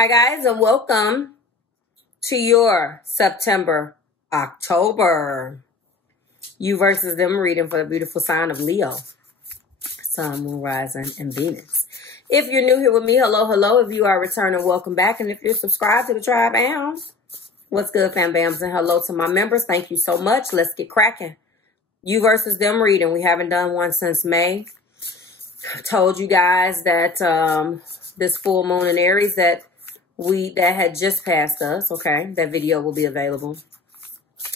Hi guys, and welcome to your September, October. You versus them reading for the beautiful sign of Leo. Sun, Moon, Rising, and Venus. If you're new here with me, hello, hello. If you are returning, welcome back. And if you're subscribed to the tribe, what's good, fam bams? And hello to my members. Thank you so much. Let's get cracking. You versus them reading. We haven't done one since May. I told you guys that this full moon in Aries that had just passed us, okay? That video will be available.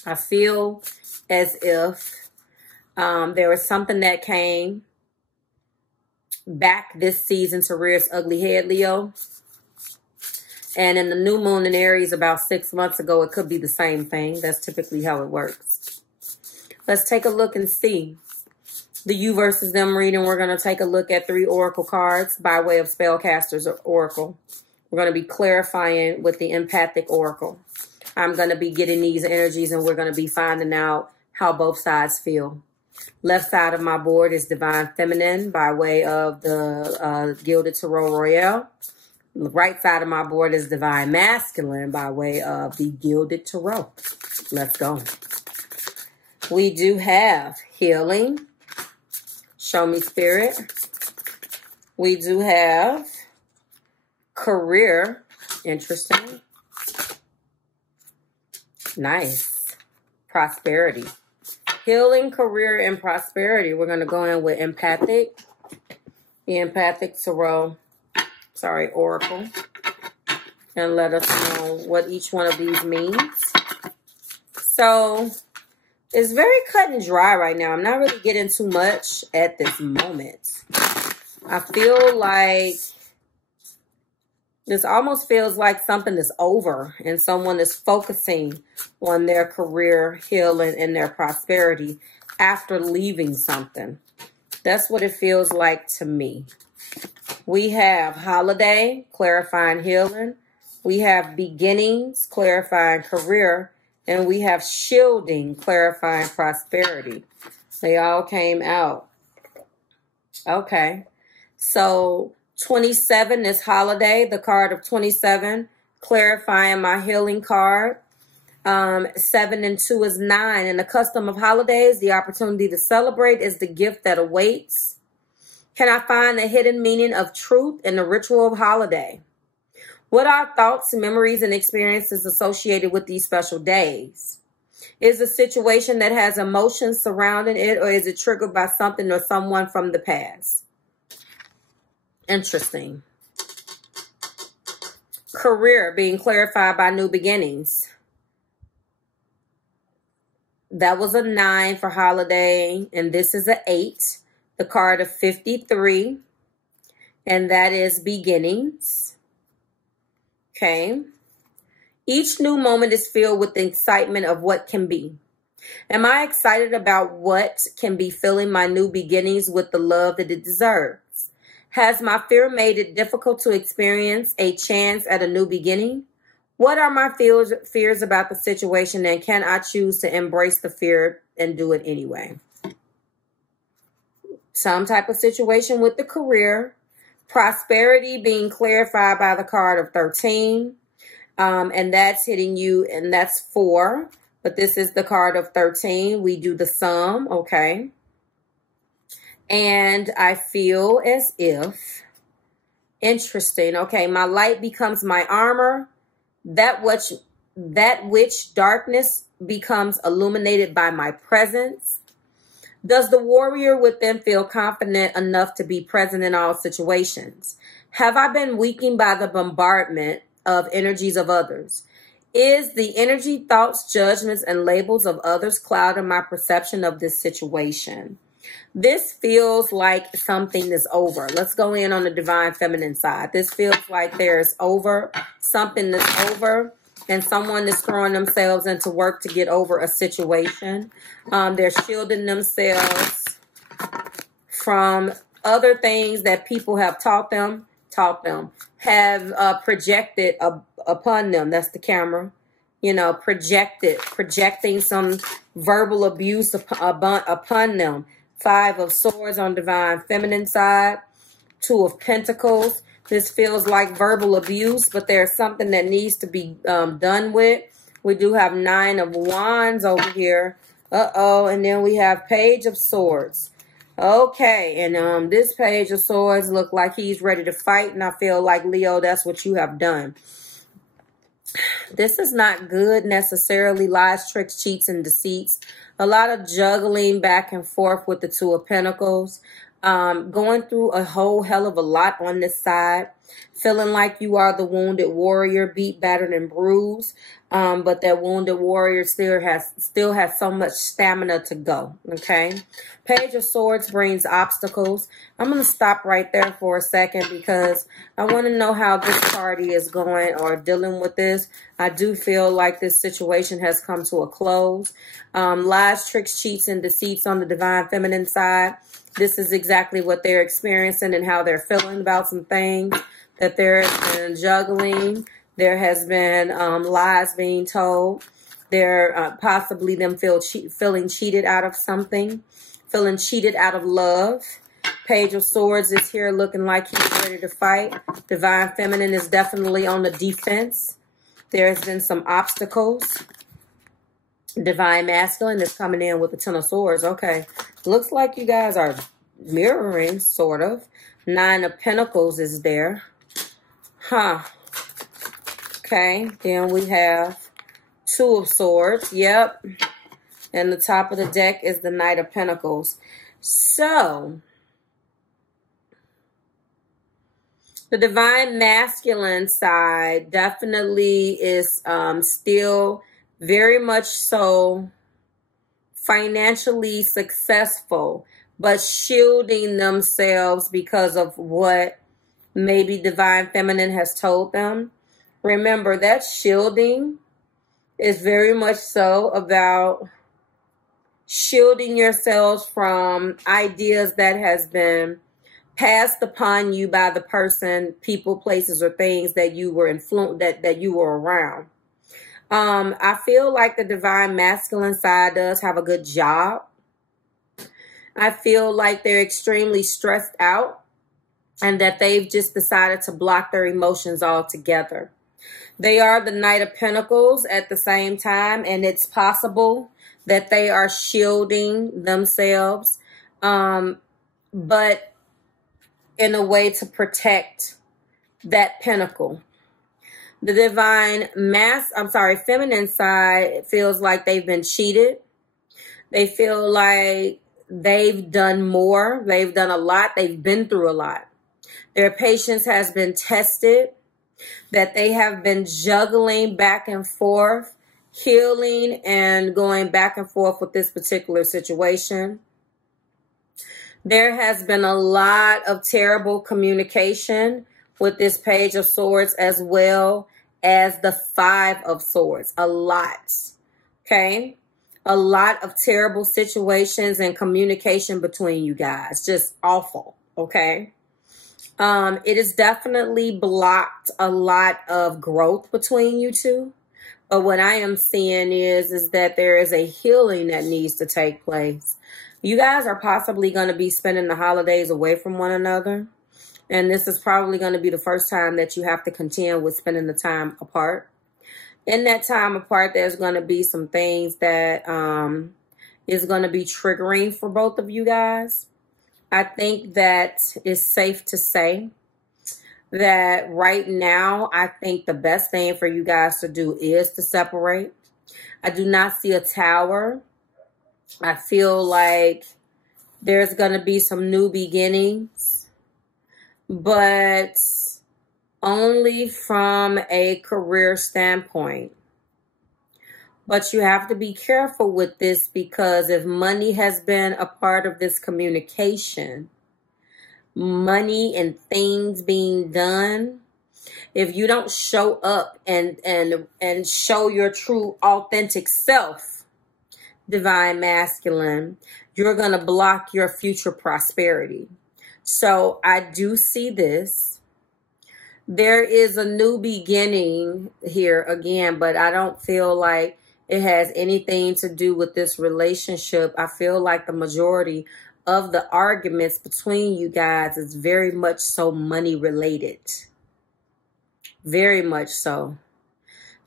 I feel as if there was something that came back this season to rear its ugly head, Leo. And in the new moon in Aries about 6 months ago, it could be the same thing. That's typically how it works. Let's take a look and see. The you versus them reading, we're going to take a look at 3 oracle cards by way of SpellCasters oracle. We're going to be clarifying with the Empathic oracle. I'm going to be getting these energies and we're going to be finding out how both sides feel. Left side of my board is Divine Feminine by way of the Gilded Tarot Royale. The right side of my board is Divine Masculine by way of the Gilded Tarot. Let's go. We do have Healing. Show me Spirit. We do have Career. Interesting. Nice. Prosperity. Healing, career, and prosperity. We're going to go in with Empathic. The Empathic Tarot. Oracle. And let us know what each one of these means. So, it's very cut and dry right now. I'm not really getting too much at this moment. I feel like this almost feels like something is over and someone is focusing on their career, healing, and their prosperity after leaving something. That's what it feels like to me. We have Holiday, clarifying healing. We have Beginnings, clarifying career. And we have Shielding, clarifying prosperity. They all came out. Okay. So 27 is Holiday, the card of 27, clarifying my healing card. 7 and 2 is 9. And the custom of holidays, the opportunity to celebrate, is the gift that awaits. Can I find the hidden meaning of truth in the ritual of holiday? What are thoughts, memories, and experiences associated with these special days? Is a situation that has emotions surrounding it, or is it triggered by something or someone from the past? Interesting. Career being clarified by new beginnings. That was a 9 for Holiday, and this is an 8. The card of 53, and that is beginnings. Okay. Each new moment is filled with the excitement of what can be. Am I excited about what can be filling my new beginnings with the love that it deserves? Has my fear made it difficult to experience a chance at a new beginning? What are my fears about the situation, and can I choose to embrace the fear and do it anyway? Some type of situation with the career. Prosperity being clarified by the card of 13. And that's hitting you, and that's 4. But this is the card of 13. We do the sum, okay? And I feel as if, interesting, okay, my light becomes my armor. That which darkness becomes illuminated by my presence. Does the warrior within feel confident enough to be present in all situations? Have I been weakened by the bombardment of energies of others? Is the energy, thoughts, judgments, and labels of others clouding my perception of this situation? This feels like something is over. Let's go in on the Divine Feminine side. This feels like there's something that's over, and someone is throwing themselves into work to get over a situation. They're shielding themselves from other things that people have taught them, have projected upon them. That's the camera. You know, projecting some verbal abuse upon them. 5 of Swords on Divine Feminine side. 2 of Pentacles. This feels like verbal abuse, but there's something that needs to be done with. We do have 9 of Wands over here. Uh-oh. And then we have Page of Swords. Okay. And this Page of Swords look like he's ready to fight. And I feel like, Leo, that's what you have done. This is not good necessarily. Lies, tricks, cheats, and deceits. A lot of juggling back and forth with the 2 of Pentacles. Going through a whole hell of a lot on this side. Feeling like you are the wounded warrior, beat, battered, and bruised. But that wounded warrior still has so much stamina to go. Okay. Page of Swords brings obstacles. I'm going to stop right there for a second because I want to know how this party is going or dealing with this. I do feel like this situation has come to a close. Lies, tricks, cheats, and deceits on the divine feminine side. This is exactly what they're experiencing and how they're feeling about some things. That there has been juggling. There has been lies being told. There possibly them feeling cheated out of something. Feeling cheated out of love. Page of Swords is here looking like he's ready to fight. Divine Feminine is definitely on the defense. There's been some obstacles. Divine Masculine is coming in with the 10 of Swords. Okay. Looks like you guys are mirroring, sort of. 9 of Pentacles is there. Huh. Okay. Then we have 2 of Swords. Yep. And the top of the deck is the Knight of Pentacles. So, the Divine Masculine side definitely is still very much so financially successful, but shielding themselves because of what maybe Divine Feminine has told them. Remember, that shielding is very much so about shielding yourselves from ideas that has been passed upon you by the person, people, places, or things that you were that you were around. I feel like the Divine Masculine side does have a good job. I feel like they're extremely stressed out and that they've just decided to block their emotions altogether. They are the Knight of Pentacles at the same time, and it's possible that they are shielding themselves, but in a way to protect that pentacle. The feminine side, it feels like they've been cheated. They feel like they've done more. They've done a lot. They've been through a lot. Their patience has been tested. That they have been juggling back and forth, healing and going back and forth with this particular situation. There has been a lot of terrible communication with this Page of Swords as well as the 5 of Swords. A lot. Okay? A lot of terrible situations and communication between you guys. Just awful. Okay? It has definitely blocked a lot of growth between you two. But what I am seeing is that there is a healing that needs to take place. You guys are possibly going to be spending the holidays away from one another. And this is probably going to be the first time that you have to contend with spending the time apart. In that time apart, there's going to be some things that is going to be triggering for both of you guys. I think that it's safe to say that right now, I think the best thing for you guys to do is to separate. I do not see a tower. I feel like there's going to be some new beginnings, but only from a career standpoint. But you have to be careful with this because if money has been a part of this communication, money and things being done, if you don't show up and show your true authentic self, Divine Masculine, you're going to block your future prosperity. So I do see this. There is a new beginning here again, but I don't feel like it has anything to do with this relationship. I feel like the majority of the arguments between you guys is very much so money related. Very much so.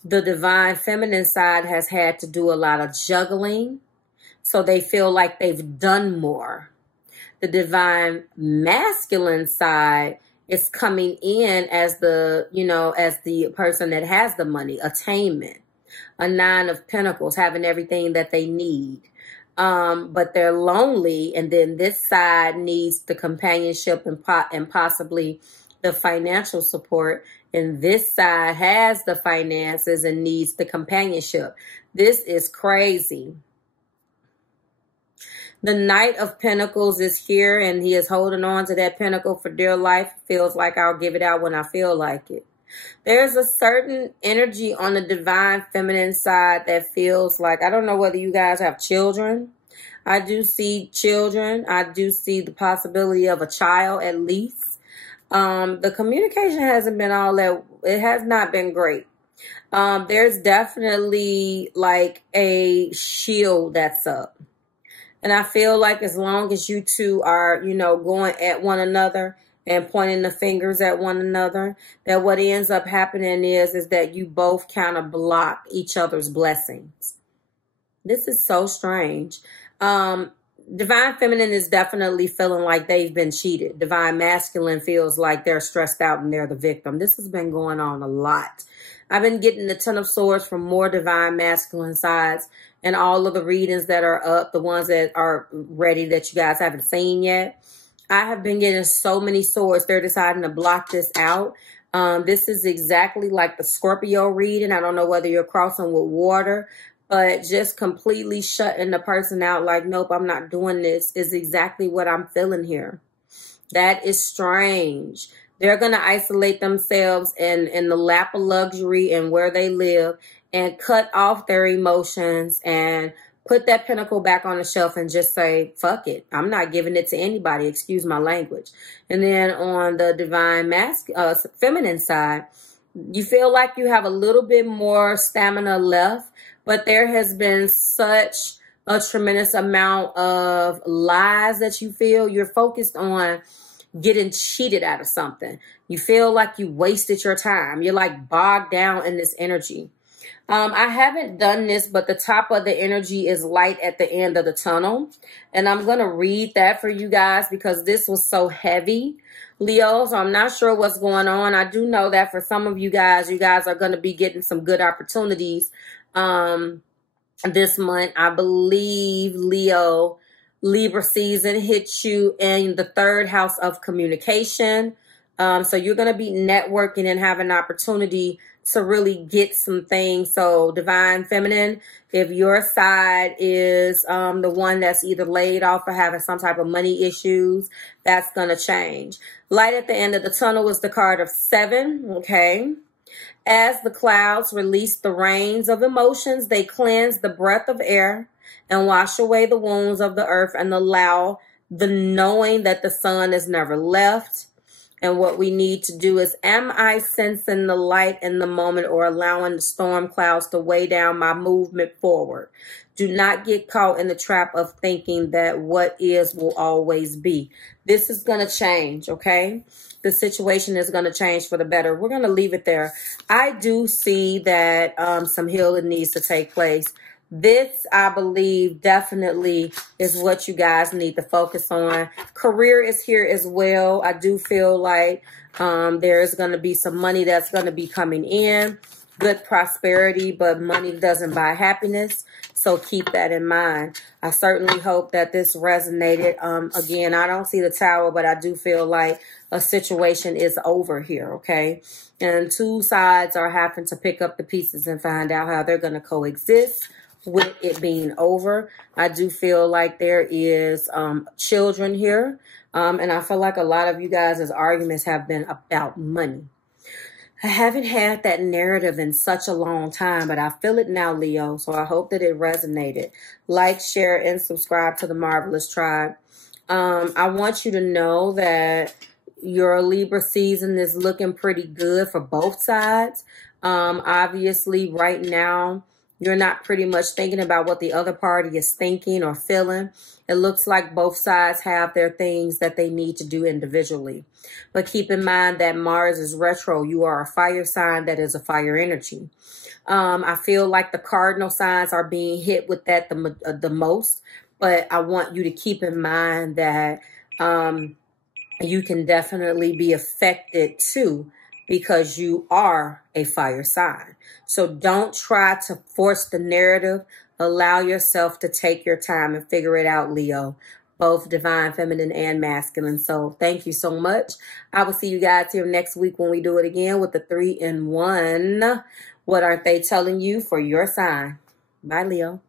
The divine feminine side has had to do a lot of juggling, so they feel like they've done more. The divine masculine side is coming in as the, as the person that has the money, attainment, a 9 of Pentacles, having everything that they need. But they're lonely, and then this side needs the companionship and possibly the financial support, and this side has the finances and needs the companionship. This is crazy. The Knight of Pentacles is here, and he is holding on to that pentacle for dear life. Feels like I'll give it out when I feel like it. There's a certain energy on the divine feminine side that feels like, I don't know whether you guys have children. I do see children. I do see the possibility of a child at least. The communication hasn't been all that, it has not been great. There's definitely like a shield that's up. And I feel like as long as you two are, going at one another and pointing the fingers at one another, that what ends up happening is that you both kind of block each other's blessings. This is so strange. Divine feminine is definitely feeling like they've been cheated. Divine masculine feels like they're stressed out and they're the victim. This has been going on a lot. I've been getting the 10 of Swords from more divine masculine sides, and all of the readings that are up, the ones that are ready that you guys haven't seen yet. I have been getting so many swords. They're deciding to block this out. This is exactly like the Scorpio reading. I don't know whether you're crossing with water, but just completely shutting the person out like, nope, I'm not doing this, is exactly what I'm feeling here. That is strange. They're going to isolate themselves in the lap of luxury and where they live and cut off their emotions and put that pentacle back on the shelf and just say, fuck it. I'm not giving it to anybody. Excuse my language. And then on the divine feminine side, you feel like you have a little bit more stamina left, but there has been such a tremendous amount of lies that you feel. You're focused on getting cheated out of something. You feel like you wasted your time. You're like bogged down in this energy. I haven't done this, but the top of the energy is light at the end of the tunnel. And I'm going to read that for you guys because this was so heavy, Leo. So I'm not sure what's going on. I do know that for some of you guys are going to be getting some good opportunities this month. I believe, Leo, Libra season hits you in the 3rd house of communication. So you're going to be networking and have an opportunity to really get some things. So divine feminine, if your side is the one that's either laid off or having some type of money issues, that's going to change. Light at the end of the tunnel is the card of 7. Okay. As the clouds release the rains of emotions, they cleanse the breath of air and wash away the wounds of the earth and allow the knowing that the sun is never left. And what we need to do is, am I sensing the light in the moment or allowing the storm clouds to weigh down my movement forward? Do not get caught in the trap of thinking that what is will always be. This is going to change, okay? The situation is going to change for the better. We're going to leave it there. I do see that some healing needs to take place. This, I believe, definitely is what you guys need to focus on. Career is here as well. I do feel like there's going to be some money that's going to be coming in. Good prosperity, but money doesn't buy happiness. So keep that in mind. I certainly hope that this resonated. Again, I don't see the Tower, but I do feel like a situation is over here, okay? And 2 sides are having to pick up the pieces and find out how they're going to coexist with it being over. I do feel like there is children here. And I feel like a lot of you guys' arguments have been about money. I haven't had that narrative in such a long time, but I feel it now, Leo. So I hope that it resonated. Like, share, and subscribe to the Marvelous Tribe. I want you to know that your Libra season is looking pretty good for both sides. Obviously, right now, You're not pretty much thinking about what the other party is thinking or feeling. It looks like both sides have their things that they need to do individually. But keep in mind that Mars is retro. You are a fire sign that is a fire energy. I feel like the cardinal signs are being hit with that the most. But I want you to keep in mind that you can definitely be affected too, because you are a fire sign. So don't try to force the narrative. Allow yourself to take your time and figure it out, Leo. Both divine, feminine, and masculine. So thank you so much. I will see you guys here next week when we do it again with the 3-in-1. What aren't they telling you for your sign? Bye, Leo.